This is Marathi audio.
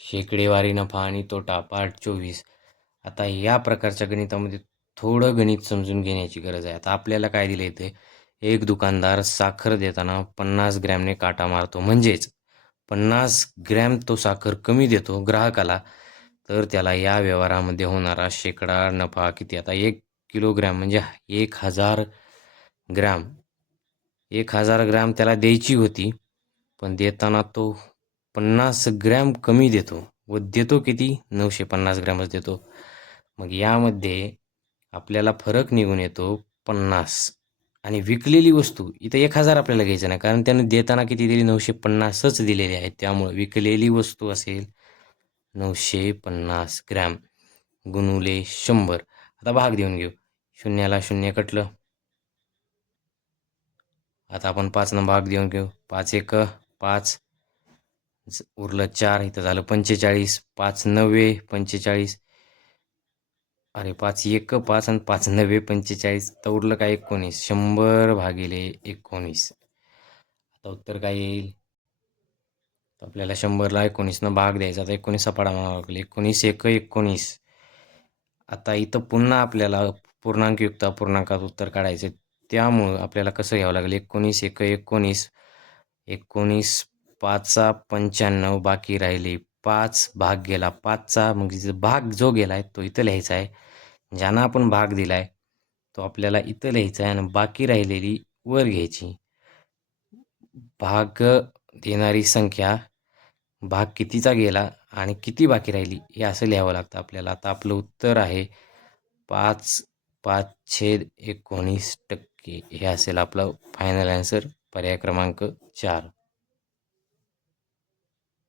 शेकडेवारी नफा आणि तोटा पार्ट चोवीस. आता या प्रकारच्या गणितामध्ये थोडं गणित समजून घेण्याची गरज आहे. आता आपल्याला काय दिलं इथे? एक दुकानदार साखर देताना पन्नास ग्रॅमने काटा मारतो. म्हणजेच पन्नास ग्रॅम तो साखर कमी देतो ग्राहकाला तर त्याला या व्यवहारामध्ये होणारा शेकडा नफा किती? आता एक किलोग्रॅम म्हणजे एक हजार ग्रॅम. एक हजार ग्रॅम त्याला द्यायची होती पण देताना तो पन्नास ग्रॅम कमी देतो व देतो किती? नऊशे पन्नास ग्रॅमच देतो. मग यामध्ये आपल्याला फरक निघून येतो पन्नास. आणि विकलेली वस्तू इथं एक हजार आपल्याला घ्यायचं नाही कारण त्यानं देताना किती दिली? नऊशे पन्नासच दिलेली आहे त्यामुळं विकलेली वस्तू असेल नऊशे पन्नास ग्रॅम. गुणुले शंभर. आता भाग देऊन घेऊ. शून्याला शून्य कटलं. आता आपण पाचनं भाग देऊन घेऊ. पाच एक पाच उरलं चार इथं झालं पंचेचाळीस पाच नव्वे पंचेचाळीस. अरे पाच एक पाच आणि पाच नव्वे पंचेचाळीस. तर उरलं काय एकोणीस? शंभर भागिले एकोणीस. आता उत्तर काय येईल? तर आपल्याला शंभरला एकोणीसनं भाग द्यायचा. आता एकोणीस सपाडा म्हणावं लागेल. एकोणीस एक एकोणीस. आता इथं पुन्हा आपल्याला पूर्णांकयुक्त अपूर्णांकात उत्तर काढायचे त्यामुळं आपल्याला कसं घ्यावं लागेल? एकोणीस एक एकोणीस. एकोणीस पाचचा पंच्याण्णव बाकी राहिले. पाच भाग गेला. पाचचा म्हणजे मग भाग जो गेला आहे तो इथं लिहायचा आहे. ज्यांना आपण भाग दिला आहे तो आपल्याला इथं लिहायचा आहे आणि बाकी राहिलेली वर घ्यायची. भाग देणारी संख्या भाग कितीचा गेला आणि किती बाकी राहिली हे असं लिहावं लागतं आपल्याला. आता आपलं उत्तर आहे पाच पाच छेद एकोणीस टक्के. हे असेल आपलं फायनल आन्सर पर्याय क्रमांक चार.